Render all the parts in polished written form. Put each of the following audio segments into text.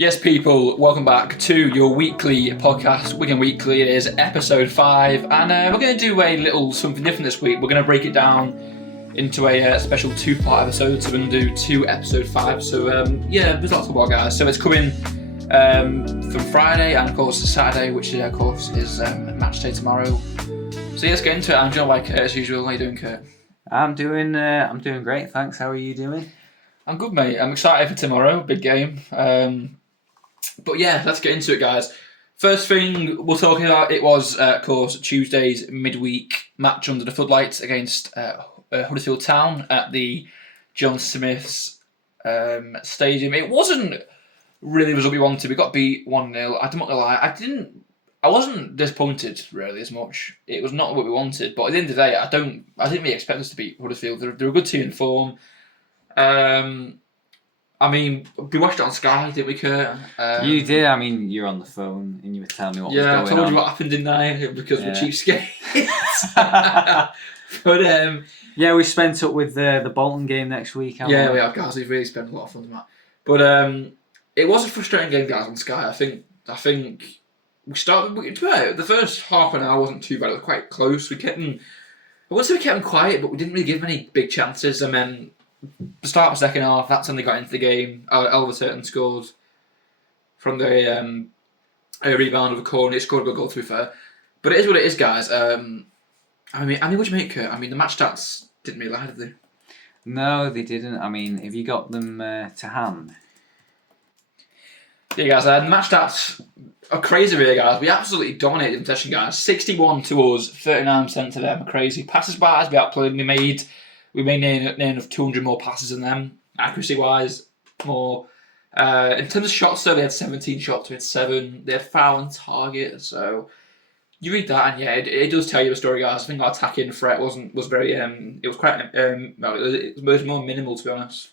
Yes, people, welcome back to your weekly podcast, Wigan Weekly. It is episode 5, and we're going to do a little something different this week. We're going to break it down into a special 2-part episode, so we're going to do 2 episode 5. So, there's lots to talk about, guys. So it's coming from Friday, and of course Saturday, which of course is match day tomorrow. So let's get into it. I'm John Kurt as usual. How are you doing, Kurt? I'm doing great, thanks. How are you doing? I'm good, mate. I'm excited for tomorrow, big game. But yeah, let's get into it, guys. First thing we're talking about, it was, of course, Tuesday's midweek match under the floodlights against Huddersfield Town at the John Smith's Stadium. It wasn't really the result we wanted. We got beat 1-0. I'm not gonna lie, I wasn't disappointed really as much. It was not what we wanted, but at the end of the day, I didn't really expect us to beat Huddersfield. They're a good team in form. We watched it on Sky, didn't we, Kurt? You did. You're on the phone and you were telling me what was going on. Yeah, I told you what happened, didn't I? Because we're cheapskates. But we spent up with the Bolton game next week. We have, guys. We've really spent a lot of fun on that. But it was a frustrating game, guys, on Sky. I think we started. The first half an hour wasn't too bad. It was quite close. I wouldn't say we kept them quiet, but we didn't really give any big chances. And then the start of the second half, that's when they got into the game. Alverton scored from the rebound of a corner. He scored a good goal, to be fair. But it is what it is, guys. What do you make, Kurt? The match stats didn't really lie, did they? No, they didn't. Have you got them to hand? Yeah, guys, the match stats are crazy, really, guys. We absolutely dominated in possession, guys. 61 to us, 39% to them. Crazy. Passes by us, we outplayed. We made near enough 200 more passes than them, accuracy-wise, more. In terms of shots, though, they had 17 shots, we had 7. They had foul on target, so you read that, and it does tell you the story, guys. I think our attacking threat was very, it was quite, it was more minimal, to be honest.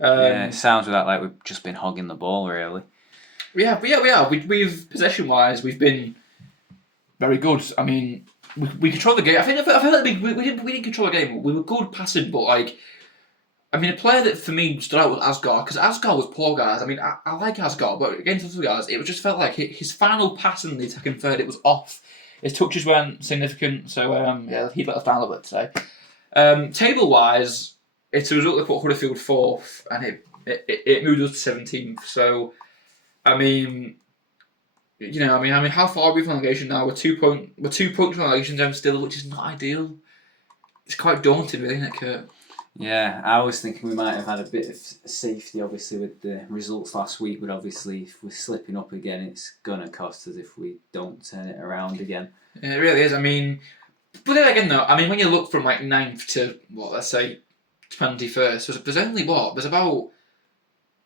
It sounds like we've just been hogging the ball, really. We are. We've possession-wise, we've been very good. We controlled the game. I feel like we didn't control the game. We were good passing, but a player that for me stood out was Asgard, because Asgard was poor, guys. I like Asgard, but against other guys, it just felt like his final pass in the attacking third, it was off. His touches weren't significant, so he let us down a little bit today. Table-wise, it's a result that put Huddersfield 4th, and it moved us to 17th. So, how far are we from relegation now? We're 2 points from relegation zone still, which is not ideal. It's quite daunting, really, isn't it, Kurt? Yeah, I was thinking we might have had a bit of safety, obviously, with the results last week, but obviously, if we're slipping up again, it's going to cost us if we don't turn it around again. Yeah, it really is. But then again, though, when you look from 9th to, let's say, 21st, there's only there's about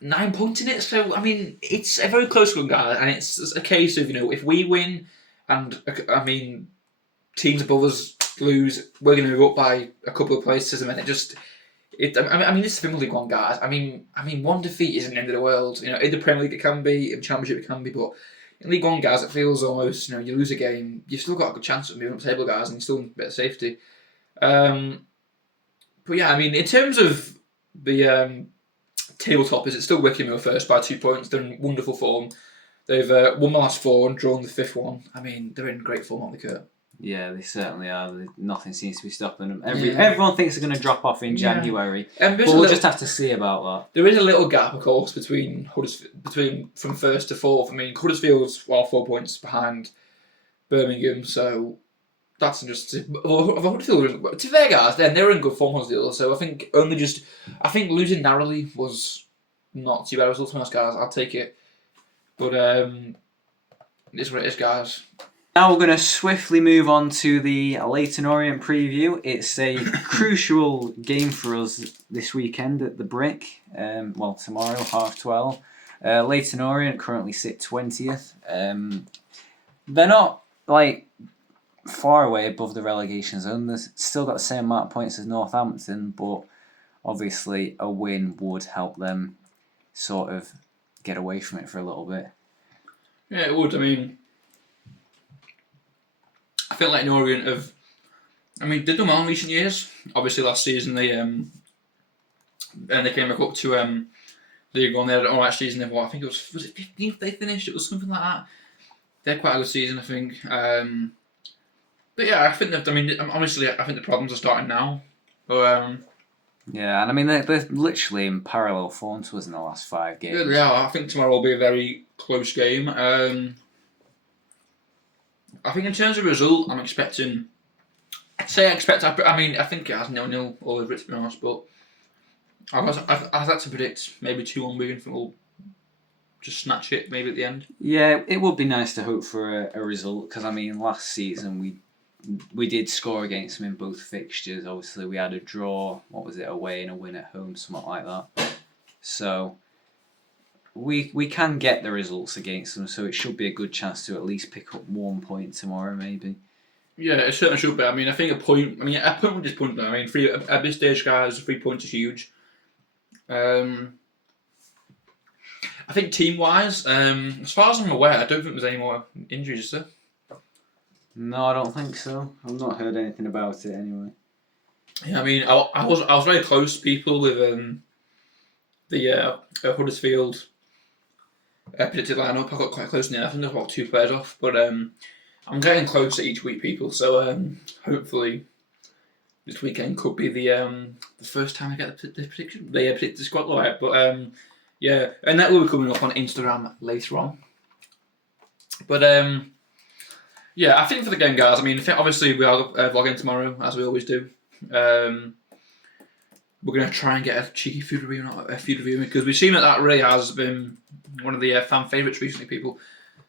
9 points in it, so it's a very close one, guys, and it's a case of if we win and teams above us lose, we're going to move up by a couple of places, and then this is the Premier League one, guys. One defeat isn't the end of the world. In the Premier League it can be, in the Championship it can be, but in League One, guys, it feels almost you lose a game, you've still got a good chance of moving up the table, guys, and you're still in a bit of safety. But yeah, in terms of the tabletop, it's still Wigan who are first by 2 points. They're in wonderful form. They've won the last 4 and drawn the 5th one. They're in great form, aren't they, Kurt? Yeah, they certainly are. Nothing seems to be stopping them. Everyone thinks they're going to drop off in January, but we'll just have to see about that. There is a little gap, of course, between from 1st to 4th. Huddersfield's 4 points behind Birmingham, so that's just. Huddersfield, to their guys, they're in good form, Huddersfield. So I think losing narrowly was not too bad a result for us, guys. I'll take it, but it's what it is, guys. Now we're going to swiftly move on to the Leyton Orient preview. It's a crucial game for us this weekend at the Brick. Tomorrow, 12:30. Leyton Orient currently sit 20th. They're not far away above the relegation zone. They've still got the same amount of points as Northampton, but obviously a win would help them sort of get away from it for a little bit. Yeah, it would. I feel like Leyton Orient have. They've done well in recent years. Obviously, last season they came back up to League One. They had an alright season. I think it was it 15th they finished? It was something like that. They had quite a good season, I think. But yeah, I think that. I mean, honestly, I think the problems are starting now. But Yeah, and I mean they're literally in parallel form to us in the last 5 games. yeah, I think tomorrow will be a very close game. I think in terms of result, I'm expecting. I think it has 0-0 all over it, to be honest. But I'd like to predict maybe 2-1 Wigan. I think we'll just snatch it maybe at the end. Yeah, it would be nice to hope for a result because I mean last season we did score against them in both fixtures. Obviously we had a draw, what was it, away and a win at home, something like that. So we can get the results against them, so it should be a good chance to at least pick up 1 point tomorrow maybe. Yeah, it certainly should be. I mean, I think a point would disappoint them. I mean, at this stage, guys, 3 points is huge. I think team-wise, as far as I'm aware, I don't think there's any more injuries, is there? No, I don't think so. I've not heard anything about it anyway. Yeah, I mean, I was very close to people with the Huddersfield predicted lineup. I got quite close in there. I think there's about 2 players off, but I'm getting closer each week, people. So hopefully this weekend could be the first time I get the prediction. They predict the squad right, but yeah, and that will be coming up on Instagram later on. But yeah, I think for the game, guys. I mean, obviously we are vlogging tomorrow as we always do. We're gonna try and get a cheeky food review because we've seen that really has been one of the fan favourites recently, people.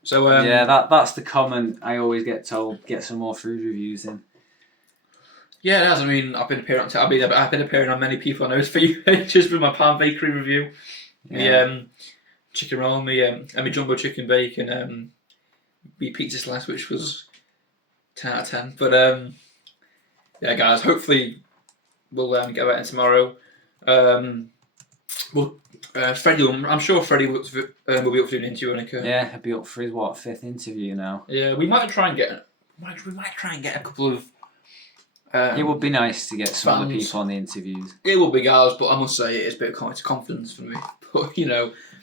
So yeah, that's the comment I always get told. Get some more food reviews in. Yeah, it has. I mean, I've been appearing on many people I know for you just with my Palm Bakery review. Yeah. The chicken roll, and my jumbo chicken bacon, my pizza slice, which was 10 out of 10. But yeah, guys, hopefully we'll get that in tomorrow. Freddie, I'm sure Freddie will be up to do an interview, Annika. Yeah, he'll be up for his 5th interview now. Yeah, we might try and get a couple of. It would be nice to get some fans. other people on the interviews. It will be, guys, but I must say it is a bit of confidence for me. But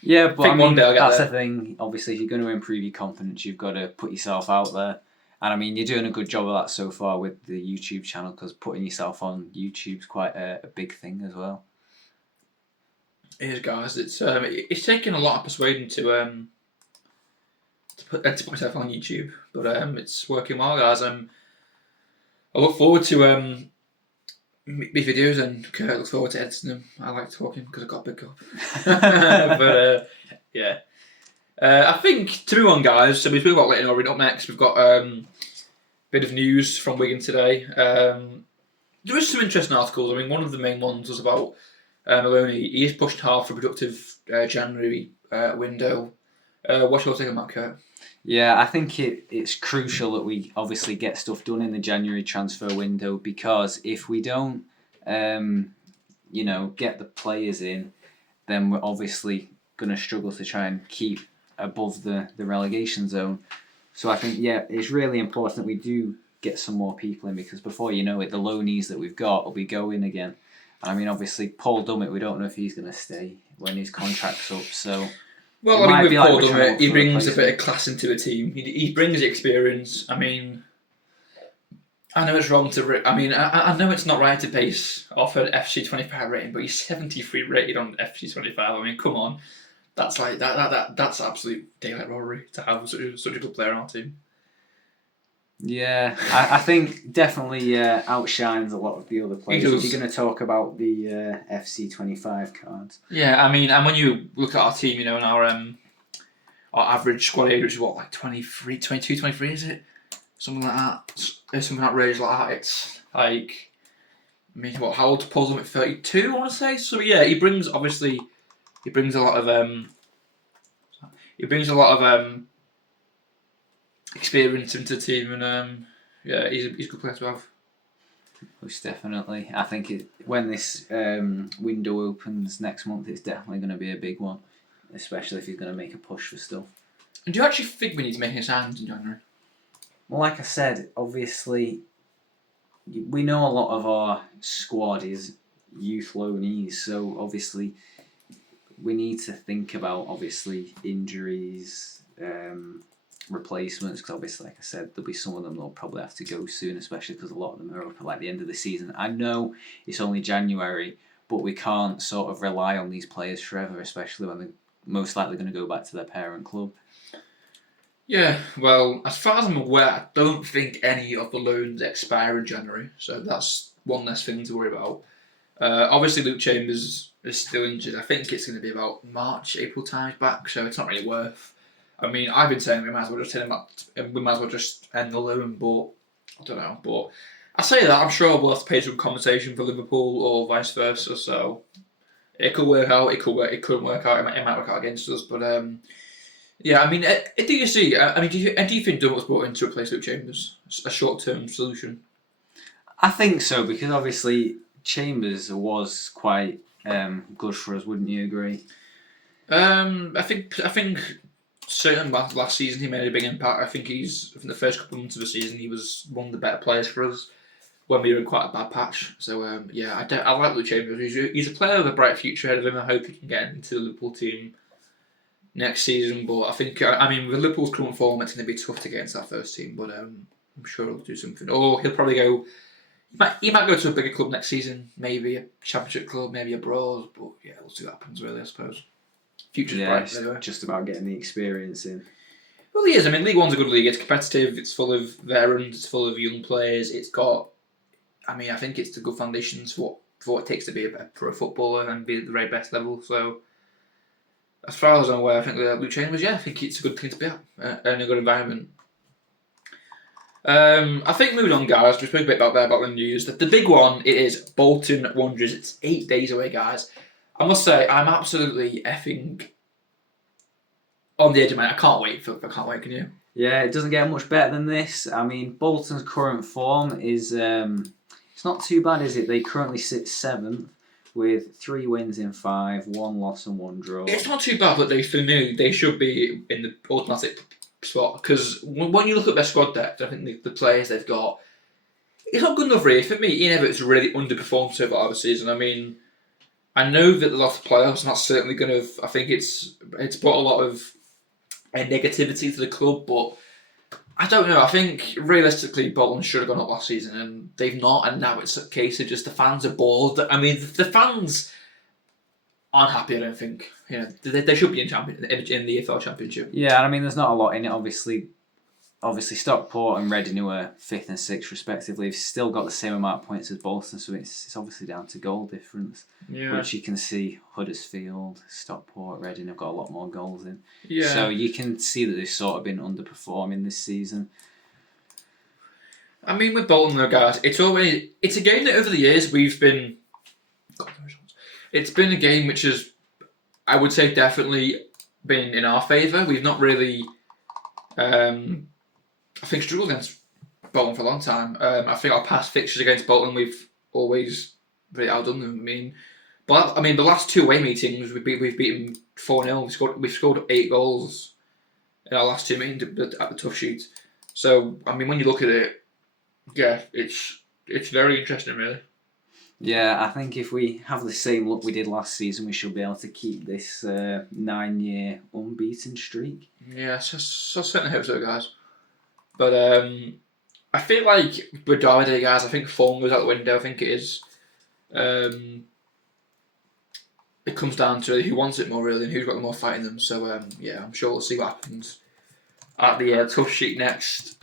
yeah, but I mean, one day I'll get that's there. the thing. Obviously, if you're going to improve your confidence, you've got to put yourself out there. And I mean, you're doing a good job of that so far with the YouTube channel because putting yourself on YouTube's quite a big thing as well. It is, guys. It's taken a lot of persuading to put myself on YouTube, but it's working well, guys. I look forward to my videos, and Kurt looks forward to editing them. I like talking because I've got a big gob. But yeah, I think to move on, guys. So we've got Leyton Orient up next. We've got a bit of news from Wigan today. There was some interesting articles. I mean, one of the main ones was about Maloney. He is pushed hard for a productive January window. What's your take on that, Kurt? Yeah, I think it's crucial that we obviously get stuff done in the January transfer window because if we don't, get the players in, then we're obviously going to struggle to try and keep above the relegation zone. So I think, yeah, it's really important that we do get some more people in because before you know it, the loanees that we've got will be going again. I mean, obviously, Paul Dummett, we don't know if he's going to stay when his contract's up, so... Well, I mean, with Paul Dummett, he brings a bit of class into the team. He brings experience. I mean, I know it's wrong to... I know it's not right to base off an FC25 rating, but he's 73 rated on FC25. I mean, come on. That's like that's absolute daylight robbery to have such a good player on our team. Yeah, I think definitely outshines a lot of the other players. If you're going to talk about the FC25 cards. Yeah, I mean, and when you look at our team, and our average squad age, which is what, like 23, 22, 23, is it? Something like that. Something outrageous like that. It's like, I mean, what, how old Paul's at 32, I want to say? So yeah, he brings a lot of experience into the team, and yeah, he's a good player to have. Most definitely. I think when this window opens next month, it's definitely going to be a big one, especially if he's going to make a push for stuff. And do you actually think we need to make any signings in January? Well, like I said, obviously, we know a lot of our squad is youth loanees, so obviously we need to think about obviously injuries, replacements, because obviously, like I said, there'll be some of them that'll probably have to go soon, especially because a lot of them are up at like the end of the season. I know it's only January, but we can't sort of rely on these players forever, especially when they're most likely going to go back to their parent club. Yeah, well, as far as I'm aware, I don't think any of the loans expire in January, so that's one less thing to worry about. Obviously, Luke Chambers is still injured. I think it's going to be about March, April time he's back, so it's not really worth. I mean, I've been saying we might as well just hit him up, we might as well just end the loan, but I don't know. But I say that, I'm sure we'll have to pay some compensation for Liverpool or vice versa, so it could work out, it couldn't work out, it might work out against us, but yeah, I mean, do you see, do you think Dunn was brought in to replace Luke Chambers? A short-term solution? I think so, because obviously Chambers was quite good for us, wouldn't you agree? I think certainly last season he made a big impact. I think from the first couple of months of the season he was one of the better players for us when we were in quite a bad patch. So yeah, I like Luke Chambers. He's a player with a bright future ahead of him. I hope he can get into the Liverpool team next season. But I think with Liverpool's current form, it's going to be tough to get into that first team. But I'm sure he'll do something. Or he'll probably go. He might go to a bigger club next season. Maybe a Championship club, maybe abroad. But yeah, we'll see what happens. Really, I suppose. Future's bright. Anyway. Just about getting the experience in. Well, he is. I mean, League One's a good league. It's competitive. It's full of veterans. It's full of young players. It's got. I mean, I think it's the good foundations for what it takes to be a pro footballer and be at the very best level. So, as far as I'm aware, I think Luke Chambers, I think it's a good thing to be at and a good environment. I think moving on, guys, we spoke a bit about the news. The big one, it is Bolton Wanderers. It's 8 days away, guys. I must say, I'm absolutely effing on the edge of my. I can't wait. Can you? Yeah, it doesn't get much better than this. I mean, Bolton's current form is it's not too bad, is it? They currently sit 7th with 3 wins in 5, 1 loss and 1 draw. It's not too bad, but for me, they should be in the automatic spot because when you look at their squad depth, I think the players they've got, it's not good enough really. For me, Ian Everett's really underperformed so far this season. I mean, I know that they lost the playoffs, and that's certainly going to. I think it's brought a lot of negativity to the club, but I don't know. I think realistically, Bolton should have gone up last season, and they've not. And now it's a case of just the fans are bored. I mean, the fans aren't happy. I don't think. They should be in the EFL Championship. Yeah, I mean, there's not a lot in it. Obviously, Stockport and Reading, who are 5th and 6th respectively, have still got the same amount of points as Bolton, so it's obviously down to goal difference. Yeah. Which you can see Huddersfield, Stockport, Reading have got a lot more goals in. Yeah. So you can see that they've sort of been underperforming this season. I mean, with Bolton though, guys, it's a game that over the years we've been. It's been a game which has, I would say, definitely been in our favour. We've not really. I think struggled against Bolton for a long time. I think our past fixtures against Bolton, we've always really outdone them. The last 2 away meetings, we've beaten 4-0. We've scored 8 goals in our last 2 meetings at the tough sheet. So, I mean, when you look at it, yeah, it's very interesting, really. Yeah, I think if we have the same luck we did last season, we should be able to keep this 9-year unbeaten streak. Yeah, so certainly hope so, guys. But I feel like with Derby, guys, I think form goes out the window. I think it is. It comes down to who wants it more, really, and who's got the more fight in them. So yeah, I'm sure we'll see what happens at the tough sheet next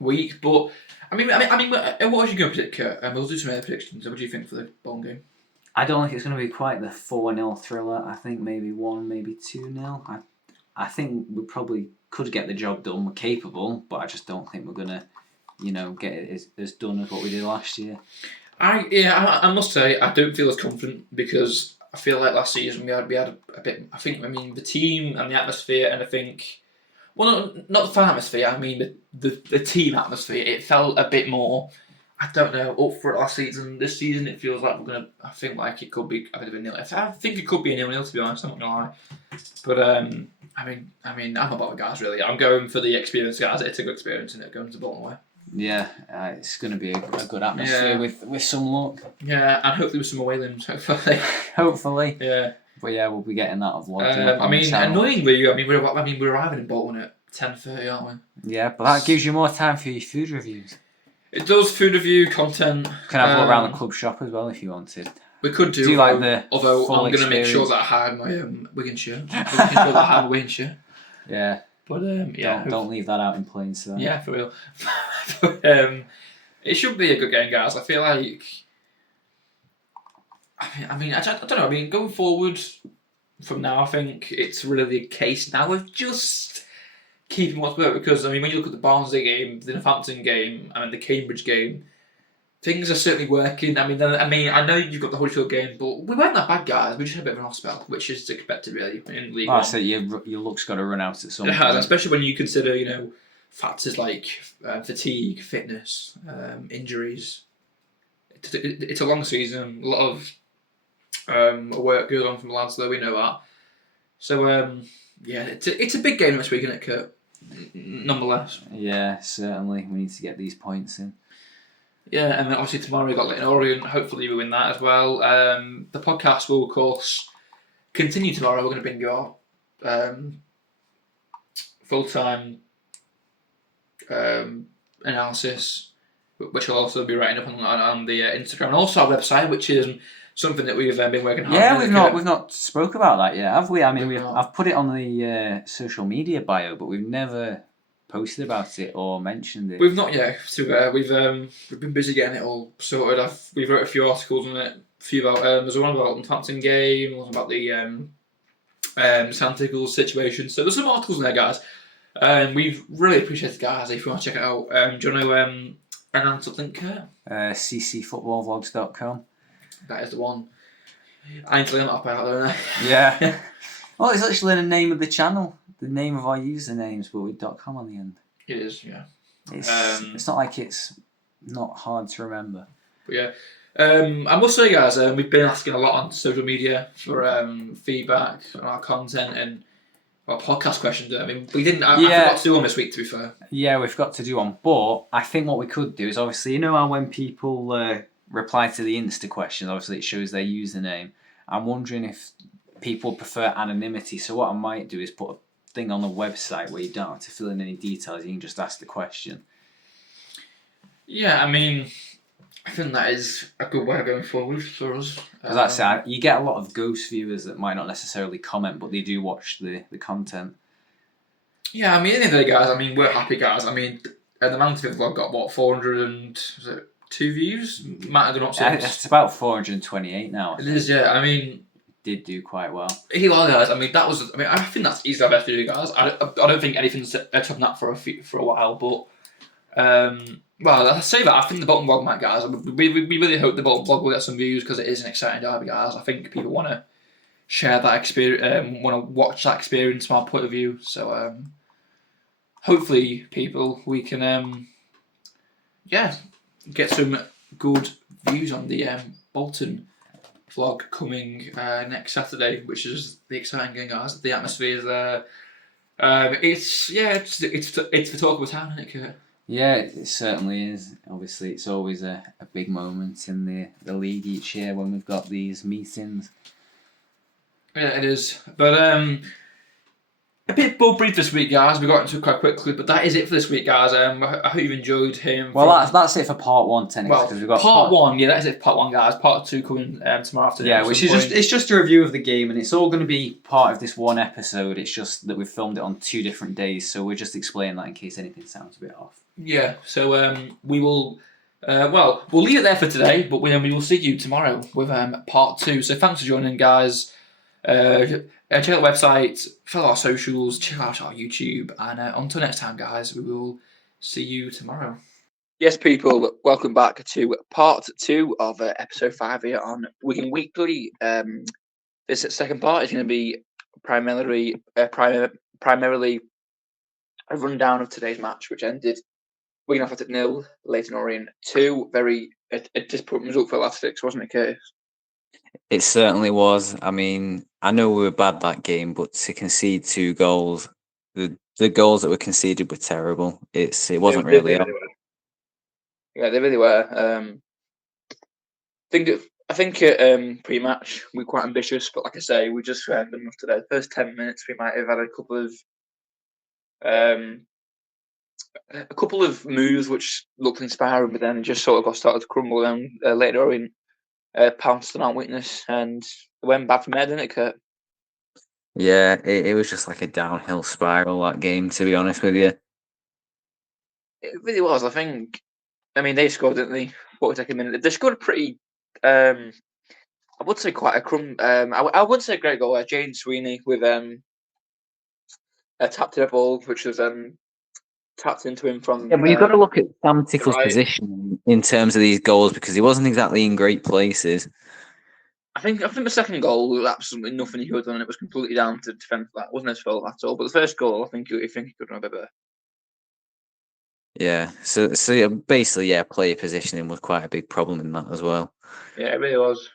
week. But I mean, what was you going to predict, Kurt? We'll do some other predictions. What do you think for the Bolton game? I don't think it's going to be quite the 4-0 thriller. I think maybe 1, maybe 2-0. I think we probably could get the job done. We're capable, but I just don't think we're going to, get it as done as what we did last year. I must say I don't feel as confident because I feel like last season we had a bit. The team and the atmosphere, and I think, well, not the fan atmosphere. I mean the team atmosphere. It felt a bit more. I don't know, up for it last season. This season, it feels like I think like it could be a bit of a nil. I think it could be a 0-0 to be honest. I'm not gonna lie, but I'm not about the guys really. I'm going for the experience, guys. It's a good experience, and it going to Bolton away. Yeah, it's going to be a good atmosphere with some luck. Yeah, and hopefully with some away limbs. Hopefully. Hopefully. Yeah. But yeah, we'll be getting that vlogged. I mean, annoyingly, we're arriving in Bolton at 10:30, aren't we? Yeah, but that gives you more time for your food reviews. It does, food review content. Can have a look around the club shop as well if you wanted. We could do like the although I'm going to make sure that I hide my Wigan shirt. I'm going to make sure that I have a Wigan shirt. Yeah. But yeah, don't leave that out in plain sight. Yeah, for real. But, it should be a good game, guys. I feel like. I mean, I don't know. I mean, going forward from now, I think it's really a case now of just keeping what's worked, because I mean, when you look at the Barnsley game, the Northampton game, and the Cambridge game, things are certainly working. I mean, I know you've got the Huddersfield game, but we weren't that bad, guys. We just had a bit of an off spell, which is expected, really, in League One. I said your look's got to run out at some point. It has, especially when you consider, factors like fatigue, fitness, injuries. It's a long season. A lot of work goes on from the lads, though, we know that. So, yeah, it's a big game this week, isn't it, Kurt? Nonetheless. Yeah, certainly. We need to get these points in. Yeah, and then obviously tomorrow we've got Leyton Orient. Hopefully we win that as well. The podcast will, of course, continue tomorrow. We're going to bring you our full-time analysis, which will also be writing up on the Instagram, and also our website, which is something that we've been working hard on. Yeah, we've not spoke about that yet, have we? I mean, I've put it on the social media bio, but we've never posted about it or mentioned it. We've not yet. We've been busy getting it all sorted. We've wrote a few articles on it. A few about there's one about the Northampton game, one about the Santigo's situation. So there's some articles in there, guys. We've really appreciated, guys. If you want to check it out, do you want to announce something, Kurt? ccfootballvlogs.com. That is the one. I need to learn that up out, don't I? Yeah. Well, it's actually the name of the channel, the name of our usernames, but with .com on the end. It is, yeah. It's not like it's not hard to remember. But yeah. I must say, guys, we've been asking a lot on social media for feedback on our content and our podcast questions. I mean, we didn't. I forgot to do one this week, to be fair. Yeah, we've got to do one. But I think what we could do is, obviously, how when people reply to the Insta questions, obviously it shows their username. I'm wondering if people prefer anonymity. So what I might do is put a thing on the website where you don't have to fill in any details. You can just ask the question. Yeah, I mean, I think that is a good way of going forward for us. As I said, you get a lot of ghost viewers that might not necessarily comment, but they do watch the content. Yeah, I mean, at the end of the day, guys, I mean, we're happy, guys. I mean, the Mountain vlog got, what, 402 views? Might have done up since. It's about 428 now. It is, yeah. I mean, did do quite well. Well, guys, I mean, I think that's easily our best video, guys. I don't think anything's topping that for a while, but well, I say that, I think the Bolton vlog might, guys. We really hope the Bolton vlog will get some views, because it is an exciting derby, guys. I think people want to share that experience, want to watch that experience from our point of view. So hopefully, people, we can get some good views on the Bolton vlog coming next Saturday, which is the exciting game, guys. The atmosphere is there. It's the talk of a town, isn't it, Kurt? Yeah, it certainly is. Obviously, it's always a big moment in the league each year when we've got these meetings. Yeah, it is. But a bit bull brief this week, guys. We got into it quite quickly, but that is it for this week, guys. I hope you've enjoyed him. Well, that's it for part one, technically. Well, we've got part one, yeah, that is it for part one, guys. Part two coming tomorrow afternoon. Yeah, which is it's just a review of the game, and it's all going to be part of this one episode. It's just that we've filmed it on 2 different days, so we're just explaining that in case anything sounds a bit off. Yeah, so we will. We'll leave it there for today, but we will see you tomorrow with part 2. So thanks for joining, guys. Check out the website, follow our socials, check out our YouTube, and until next time, guys, we will see you tomorrow. Yes, people, welcome back to part 2 of episode 5 here on Wigan Weekly. This second part is going to be primarily a rundown of today's match, which ended Wigan Athletic 0, Leyton Orient 2. Very a disappointing result for Latics, wasn't it, Curtis? It certainly was. I mean, I know we were bad that game, but to concede 2 goals, the goals that were conceded were terrible. It wasn't really. Yeah, they really were. I think pre-match we were quite ambitious, but like I say, we just weren't good enough today. The first 10 minutes, we might have had a couple of moves which looked inspiring, but then it just sort of got started to crumble. And Leyton Orient pounced on our weakness, and it went bad from there, didn't it, Kurt? Yeah, it was just like a downhill spiral, that game, to be honest with you. It really was. I think. I mean, they scored, didn't they? 42nd minute. They scored a pretty. I would say quite a I wouldn't say a great goal. Jane Sweeney with tapped in a ball, which was tapped into him from Yeah, but you've got to look at Sam the Tickle's right. position in terms of these goals because he wasn't exactly in great places. I think the second goal was absolutely nothing he could have done. It was completely down to defence. That wasn't his fault at all. But the first goal, I think he could have done a bit better. Yeah, so yeah, basically, yeah, player positioning was quite a big problem in that as well. Yeah, it really was.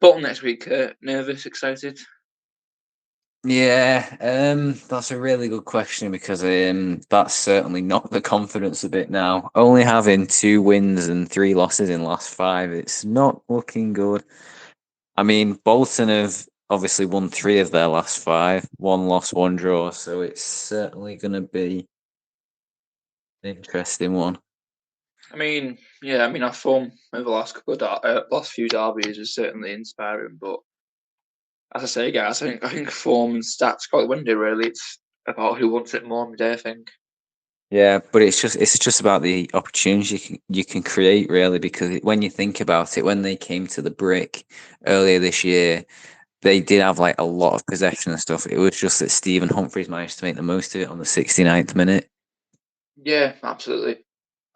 Bolton next week. Nervous, excited. Yeah, that's a really good question because that's certainly not the confidence a bit now. Only having 2 wins and 3 losses in last 5, it's not looking good. I mean, Bolton have obviously won 3 of their last 5, 1 loss, 1 draw, so it's certainly going to be an interesting one. I mean, yeah. I mean, our form over the last last few derbies is certainly inspiring. But as I say, guys, I think form and stats quite windy. Really, it's about who wants it more on the day. I think. Yeah, but it's just about the opportunities you can create really because when you think about it, when they came to the Brick earlier this year, they did have like a lot of possession and stuff. It was just that Stephen Humphreys managed to make the most of it on the 69th minute. Yeah, absolutely.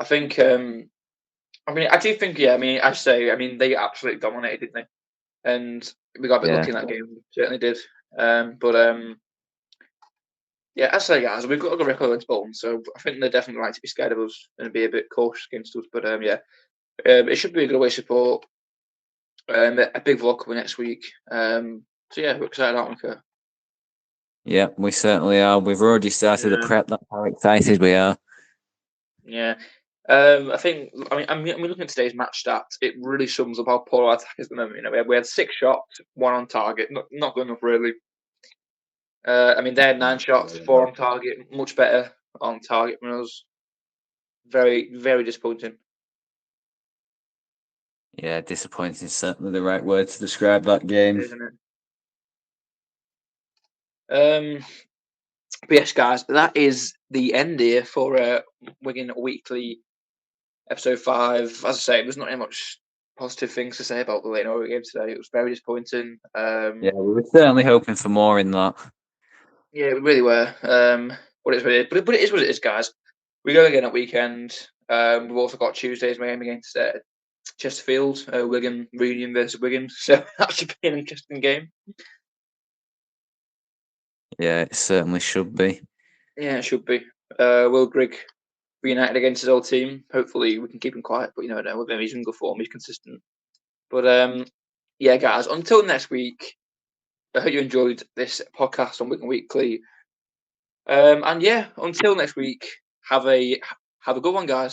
I think. I mean, I do think. Yeah. I mean, I say. I mean, they absolutely dominated, didn't they? And we got a bit Yeah. lucky in that game. We certainly did. But yeah, as I say, guys, we've got a good record against Bolton, so I think they're definitely right to be scared of us and be a bit cautious against us. But yeah, it should be a good away support. A big vlog coming next week. So yeah, we're excited, aren't we, Kurt? Yeah, we certainly are. We've already started the Yeah. prep. That's how excited we are. Yeah. I think. I mean, looking at today's match stats, it really sums up how poor our attack is at the moment. You know, we had 6 shots, 1 on target. Not good enough, really. I mean, they had 9 shots, 4 on target. Much better on target than us. Very, very disappointing. Yeah, disappointing is certainly the right word to describe that game. Isn't it? But yes, guys, that is the end here for Wigan Weekly episode 5. As I say, there's not any much positive things to say about the Leyton Orient game today. It was very disappointing. Yeah, we were certainly hoping for more in that. Yeah, we really were. But it is what it is, guys. We go again at weekend. We've also got Tuesday's game against Chesterfield, Wigan reunion versus Wigan. So that should be an interesting game. Yeah, it certainly should be. Yeah, it should be. Will Grigg reunited against his old team? Hopefully, we can keep him quiet. But you never know. With him, he's in good form. He's consistent. But yeah, guys. Until next week, I hope you enjoyed this podcast on Wigan Weekly. And yeah, until next week, have a good one, guys.